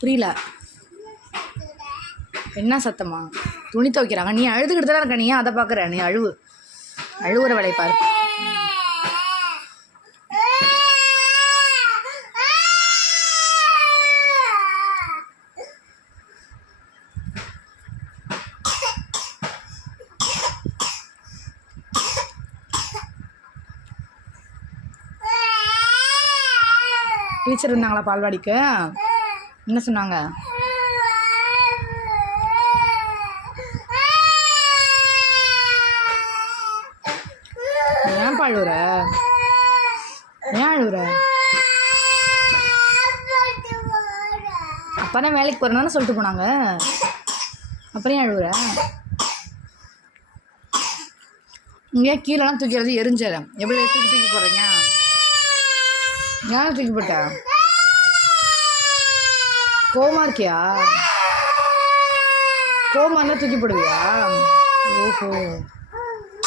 புரியல. என்ன சத்தமா? துணி துவைக்கிறாங்க. நீ அழுதுகிட்டு தான் இருக்க. நீ அதை பார்க்குற? நீ அழுவுற வேலையை பாரு. டீச்சர் இருந்தாங்களா பால்வாடிக்கு? என்ன சொன்னாங்க? ஏன் அழுவுற? ஏன் அழுவுற? அப்பா வேலைக்கு போகிறேன்னு சொல்லிட்டு போனாங்க. அப்புறம் ஏன் அழுவுற? இங்கே கீழெல்லாம் தூக்கிறது எரிஞ்சிடும். எப்படி தூக்கி போடுறீங்க? ஏன் தூக்கி போட்ட? கோவமா இருக்கியா? கோவமா இருந்தால் தூக்கி போடுவியா? ஓஹோ.